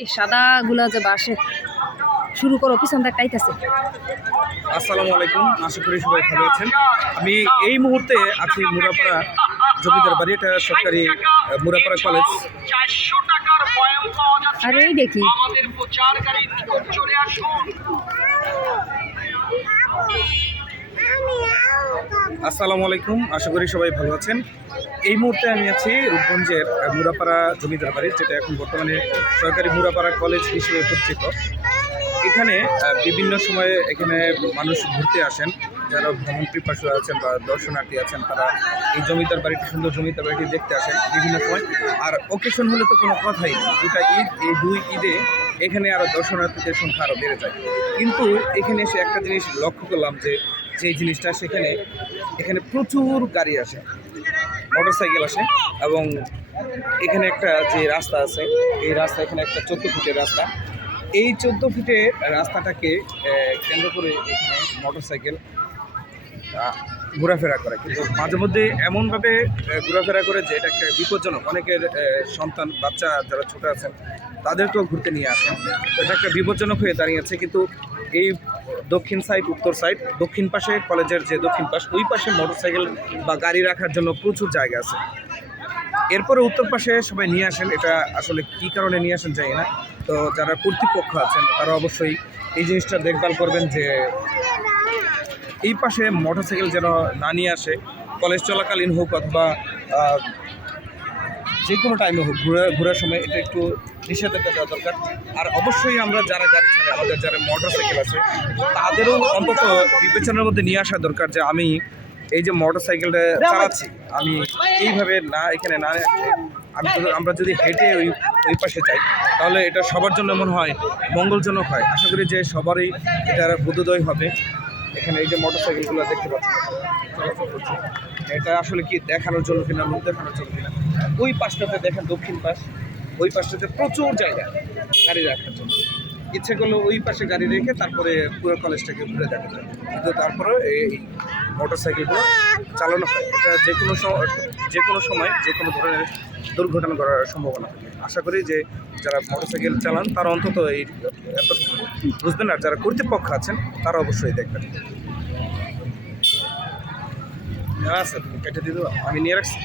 এই সাদা গুলা যে বাসে শুরু করো পিছনটা টাইতাছে। আসসালামু আলাইকুম, আশা করি সবাই ভালো আছেন। আমি এই মুহূর্তে আছি মুরাপাড়া জমিদার বাড়ি, এটা সরকারি মুরাপাড়া কলেজ। আর এই দেখি আসসালামু আলাইকুম, আশা করি সবাই ভালো আছেন। এই মুহূর্তে আমি আছি রূপগঞ্জের মুরাপাড়া জমিদার বাড়ি, যেটা এখন বর্তমানে সরকারি মুরাপাড়া কলেজ হিসেবে পরিচিত। এখানে বিভিন্ন সময়ে এখানে মানুষ ঘুরতে আসেন, যারা ভ্রমণ পিপাসু আছেন বা দর্শনার্থী আছেন, তারা এই জমিদার বাড়িটি, সুন্দর জমিদার বাড়িটি দেখতে আসেন বিভিন্ন সময়। আর অকেশন হলে তো কোনো কথাই নেই, দুটা ঈদ, এই দুই ঈদে এখানে আরও দর্শনার্থীদের সংখ্যা আরও বেড়ে যায়। কিন্তু এখানে এসে একটা জিনিস লক্ষ্য করলাম, যে জিনিসটা এখানে প্রচুর গাড়ি আসে, মোটরসাইকেল আসে, এবং এখানে একটা যে রাস্তা আছে, এই রাস্তা এখানে একটা 14 ফিটের রাস্তা। এই 14 ফিটের রাস্তাটাকে কেন্দ্র করে এখানে মোটরসাইকেল ঘোরাফেরা করে, কিন্তু মাঝে মধ্যে এমনভাবে ঘোরাফেরা করে যে এটা একটা বিপজ্জনক। অনেকের সন্তান বাচ্চা যারা ছোটো আছেন তাদেরকেও ঘুরতে নিয়ে আসেন, তো এটা একটা বিপজ্জনক হয়ে দাঁড়িয়েছে। কিন্তু এই দক্ষিণ সাইড, উত্তর সাইড, দক্ষিণ পাশে কলেজের যে দক্ষিণ পাশ, ওই পাশে মোটরসাইকেল বা গাড়ি রাখার জন্য প্রচুর জায়গা আছে। এরপরে উত্তর পাশে সবাই নিয়ে আসেন, এটা আসলে কী কারণে নিয়ে আসেন জানি না। তো যারা কর্তৃপক্ষ আছেন তারা অবশ্যই এই জিনিসটা দেখভাল করবেন, যে এই পাশে মোটরসাইকেল যেন না নিয়ে আসে। কলেজ চলাকালীন হোক অথবা যে কোনো টাইমে হোক, ঘোরার সময় এটা একটু নিষেধাজ্ঞা দেওয়া দরকার। আর অবশ্যই আমরা যারা গাড়ি চালাই, আমাদের যারা মোটরসাইকেল আছে, তাদেরও অন্তত বিবেচনার মধ্যে নিয়ে আসা দরকার, যে আমি এই যে মোটরসাইকেলটা চালাচ্ছি, আমি এইভাবে না, এখানে না, আমরা যদি হেঁটে ওই পাশে যাই, তাহলে এটা সবার জন্য মনে হয় মঙ্গলজনক হয়। আশা করি যে সবারই এটা বোধোদয় হবে। এখানে এই যে মোটরসাইকেলগুলো দেখতে পাচ্ছি, এটা আসলে কি দেখানোর জন্য কিনা, লোক দেখানোর জন্য কিনা। ওই পাশটাতে দেখেন, দক্ষিণ পাশ, ওই পাশটাতে প্রচুর জায়গা গাড়ি রাখার জন্য। ইচ্ছে করলে ওই পাশে গাড়ি রেখে তারপরে পুরো কলেজটাকে ঘুরে দেখা যায়, কিন্তু তারপরে এই মোটরসাইকেলগুলো চালানো হয়। এটা যে কোনো সময় যে কোনো ধরনের দুর্ঘটনা করার সম্ভাবনা থাকে। আশা করি যে যারা মোটরসাইকেল চালান তারা অন্তত এই এতটুকু বুঝবেন, আর যারা কর্তৃপক্ষ আছেন তারা অবশ্যই দেখবেন। আচ্ছা, তুমি কেটে দিয়ে দেবো, আমি নিয়ে রাখছি।